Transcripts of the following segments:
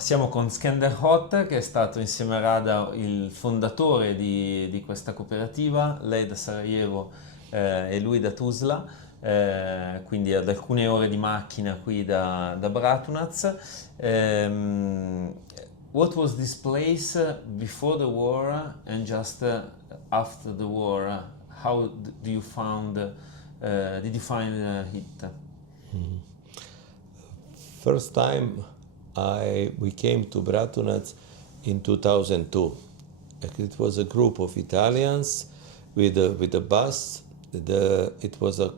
Siamo con Skender Hot, che è stato insieme a Rada il fondatore di questa cooperativa, lei da Sarajevo e lui da Tuzla, quindi ad alcune ore di macchina qui da Bratunac. What was this place before the war and just after the war? How do you found, did you find it? First time we came to Bratunac in 2002. It was a group of Italians with a bus. It was a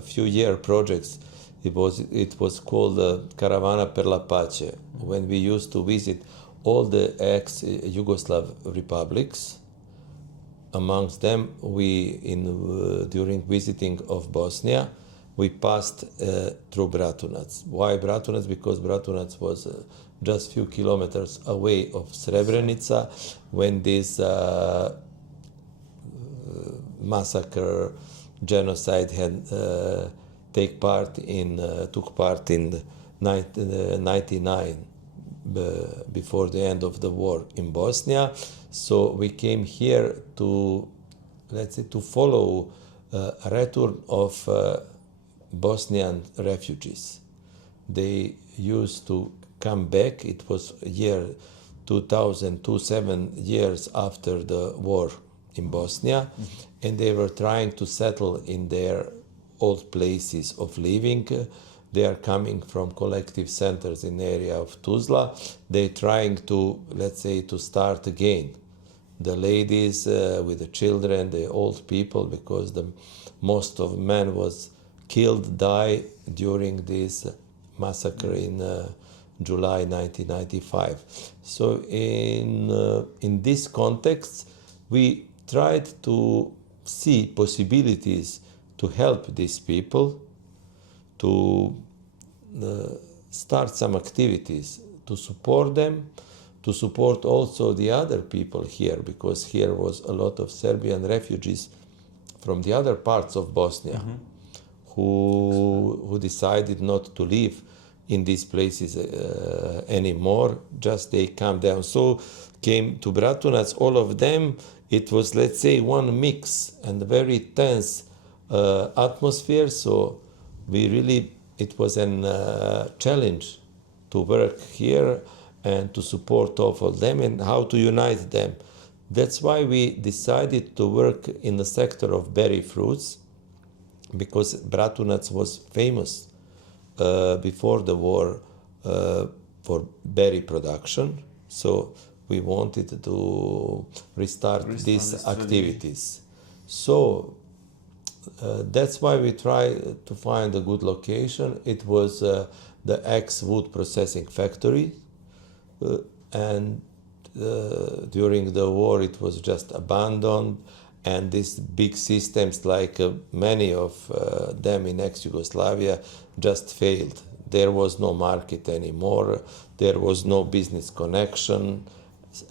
few-year project. It was called Caravana per la Pace, when we used to visit all the ex-Yugoslav republics. Amongst them, during visiting of Bosnia, we passed through Bratunac. Why Bratunac? Because Bratunac was just few kilometers away of Srebrenica when this massacre, genocide had took part in 1999, before the end of the war in Bosnia. So we came here to, let's say, to follow a return of Bosnian refugees. They used to come back. It was year 2002, 7 years after the war in Bosnia, and they were trying to settle in their old places of living. They are coming from collective centers in the area of Tuzla. They're trying to, let's say, to start again. The ladies with the children, the old people, because the most of men was killed, died during this massacre in July 1995. So in this context, we tried to see possibilities to help these people, to start some activities, to support them, to support also the other people here, because here was a lot of Serbian refugees from the other parts of Bosnia who decided not to live in these places anymore, just they come down. So came to Bratunac, all of them, it was, let's say, one mix and very tense atmosphere. So it was a challenge to work here and to support all of them and how to unite them. That's why we decided to work in the sector of berry fruits, because Bratunac was famous before the war for berry production. So we wanted to restart these activities. So that's why we tried to find a good location. It was the ex-wood processing factory, and during the war it was just abandoned, and these big systems, like many of them in ex-Yugoslavia, just failed. There was no market anymore, there was no business connection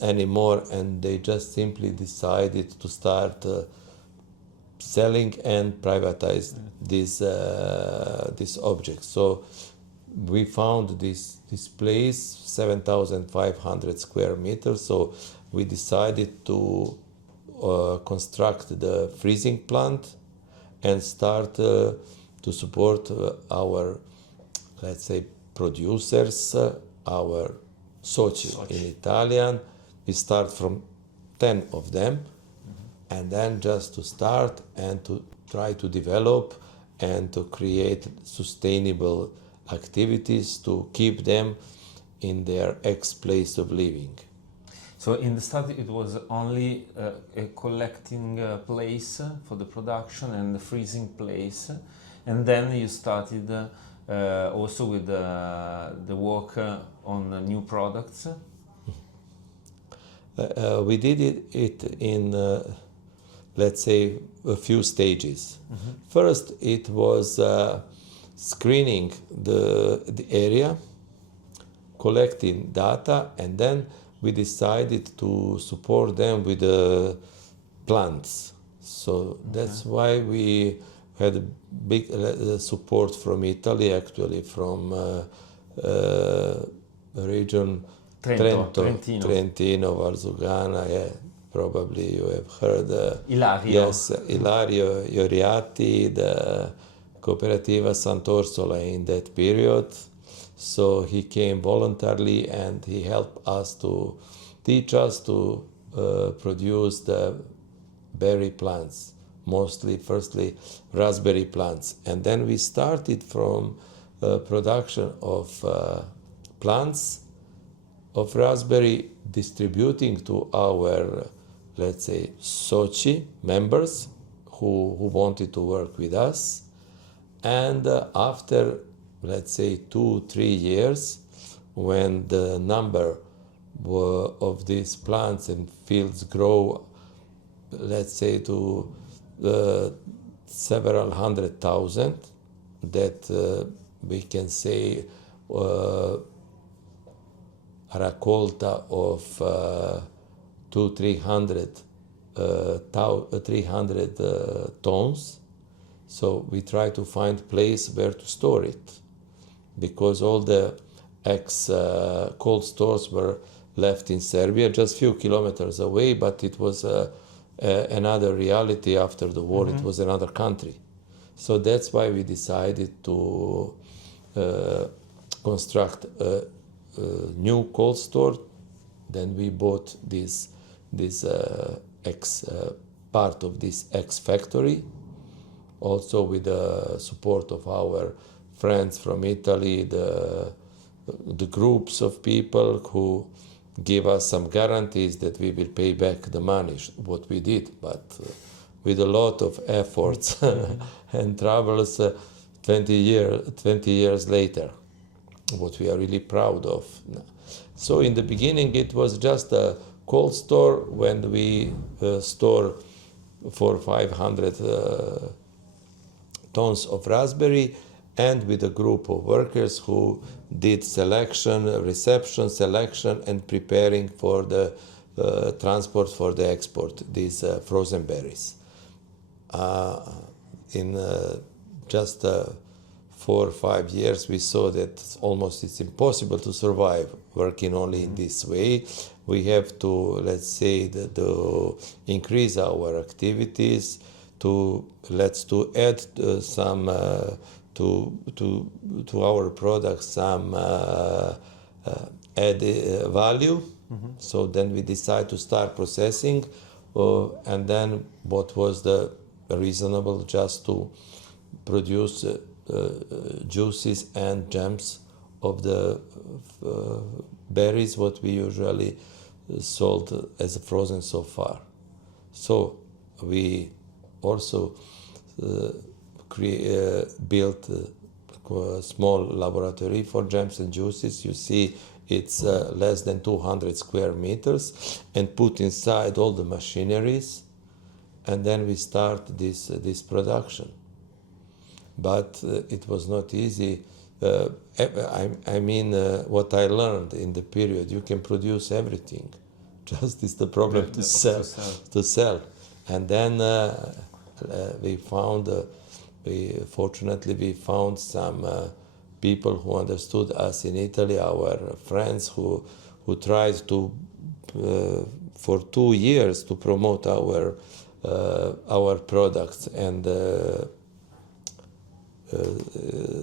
anymore, and they just simply decided to start selling and privatize these objects. So we found this place, 7,500 square meters. So we decided to construct the freezing plant and start to support our, let's say, producers, our socio in Italian. We start from 10 of them, and then just to start and to try to develop and to create sustainable activities to keep them in their ex-place of living. So in the start it was only a collecting place for the production and the freezing place, and then you started also with the work on new products. We did it in, let's say, a few stages. First, it was screening the area, collecting data, and then we decided to support them with the plants. So that's why we had big support from Italy, actually from region Trentino. Trentino, Valsugana, yeah, probably you have heard. Ilario. Yes, Ilario Ioriatti, the Cooperativa Sant'Orsola in that period. So he came voluntarily and he helped us to teach us to produce the berry plants, firstly raspberry plants. And then we started from production of plants of raspberry, distributing to our, let's say, soci members who wanted to work with us. And after, let's say, 2-3 years, when the number of these plants and fields grow, let's say, to several 100,000, that we can say raccolta of 200-300 tons. So we try to find place where to store it, because all the cold stores were left in Serbia, just few kilometers away, but it was another reality after the war. It was another country. So that's why we decided to construct a new cold store. Then we bought this part of this factory, also with the support of our friends from Italy, the groups of people who give us some guarantees that we will pay back the money, what we did, but with a lot of efforts and troubles 20 years later, what we are really proud of. So in the beginning it was just a cold store when we store 400-500 tons of raspberry, and with a group of workers who did reception, selection, and preparing for the transport for the export, these frozen berries. In just 4 or 5 years, we saw that almost it's impossible to survive working only in this way. We have to, let's say, to increase our activities, to add some to our products some added value. So then we decide to start processing, and then what was the reasonable, just to produce juices and jams of the berries, what we usually sold as frozen so far. So we also built a small laboratory for jams and juices. You see, it's less than 200 square meters, and put inside all the machineries, and then we start this production. But it was not easy. I mean, what I learned in the period, you can produce everything, just is the problem to sell. And then fortunately we found some people who understood us in Italy, our friends who tried to for 2 years to promote our products, and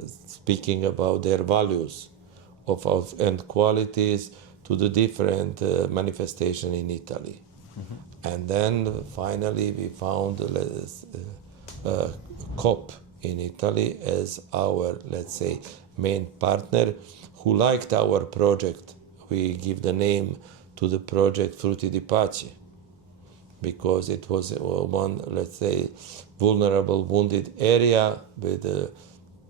speaking about their values and qualities to the different manifestation in Italy. And then finally we found Coop in Italy as our, let's say, main partner, who liked our project. We give the name to the project Frutti di Pace, because it was one, let's say, vulnerable, wounded area with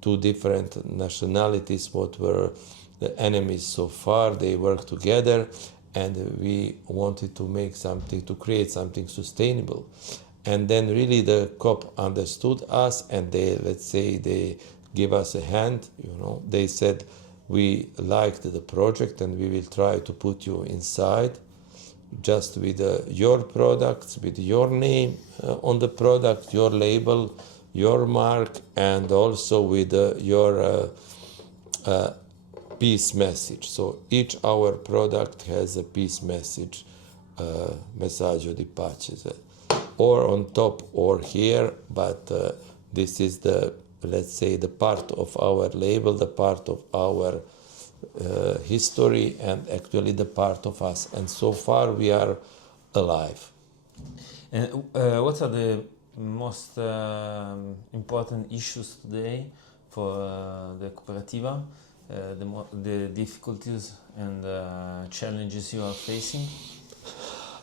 2 different nationalities, what were the enemies so far. They worked together, and we wanted to make something, to create something sustainable. And then really the COP understood us, and they give us a hand, They said, we liked the project and we will try to put you inside, just with your products, with your name on the product, your label, your mark, and also with your peace message. So each our product has a peace message, messaggio di pace, or on top or here, but this is the, let's say, the part of our label, the part of our history, and actually the part of us. And so far we are alive. And what are the most important issues today for the Cooperativa? The difficulties and challenges you are facing?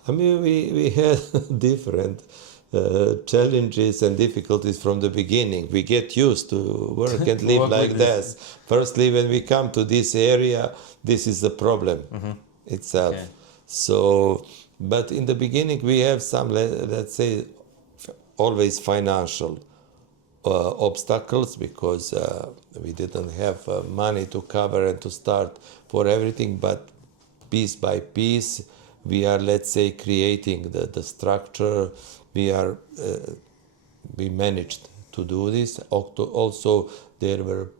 I mean, we had different challenges and difficulties from the beginning. We get used to work and live like this. Firstly, when we come to this area, this is the problem itself. Okay. So, but in the beginning, we have some, let's say, always financial obstacles, because we didn't have money to cover and to start for everything, but piece by piece, we are, let's say, creating the structure. We managed to do this. Also, there were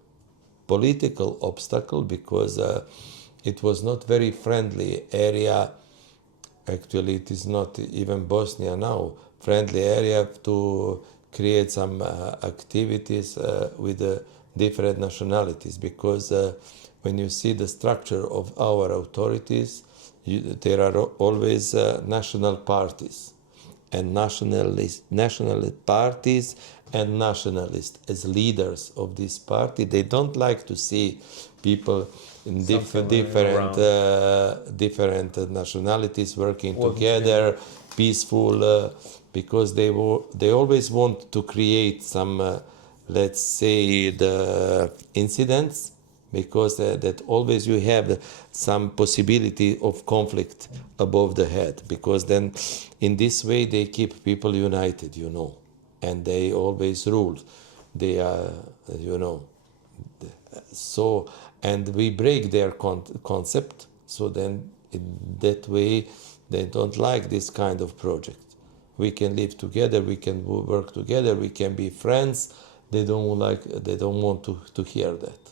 political obstacles, because it was not very friendly area. Actually, it is not even Bosnia now friendly area to create some activities with different nationalities, because when you see the structure of our authorities, there are always national parties and nationalist parties and nationalists as leaders of this party. They don't like to see people in different nationalities working together, peaceful, because they always want to create some, let's say, the incidents, because that always you have some possibility of conflict above the head, because then in this way they keep people united, and they always rule. They are, so, and we break their concept, so then in that way they don't like this kind of project. We can live together, we can work together, we can be friends. They don't want to hear that.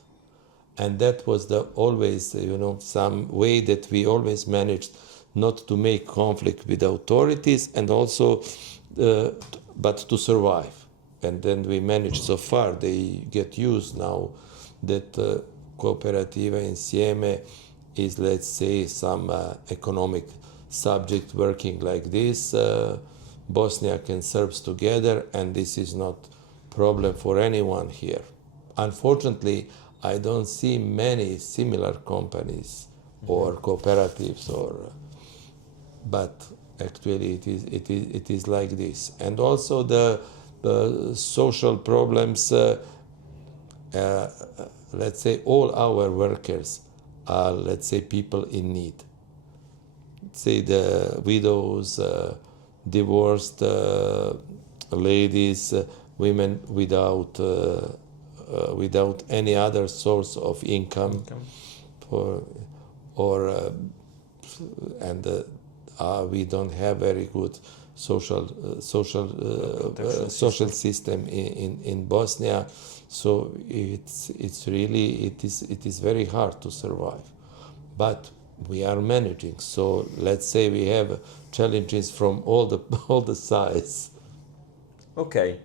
And that was always, some way that we always managed not to make conflict with authorities, and also, but to survive. And then we managed so far. They get used now that Cooperativa Insieme is, let's say, some economic subject working like this. Bosniak and Serbs together, and this is not problem for anyone here. Unfortunately, I don't see many similar companies or cooperatives, but actually it is like this. And also the social problems. Let's say all our workers are, let's say, people in need. Say the widows, divorced ladies, women without any other source of income, we don't have very good social system in Bosnia, so it is very hard to survive, but we are managing. So let's say we have challenges from all the sides. Ok,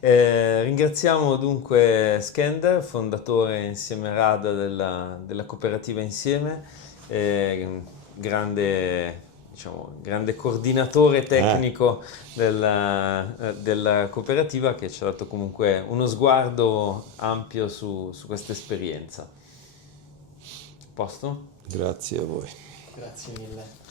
ringraziamo dunque Skender, fondatore insieme Rada della Cooperativa Insieme, grande coordinatore tecnico della cooperativa, che ci ha dato comunque uno sguardo ampio su questa esperienza. Posto? Grazie a voi. Grazie mille.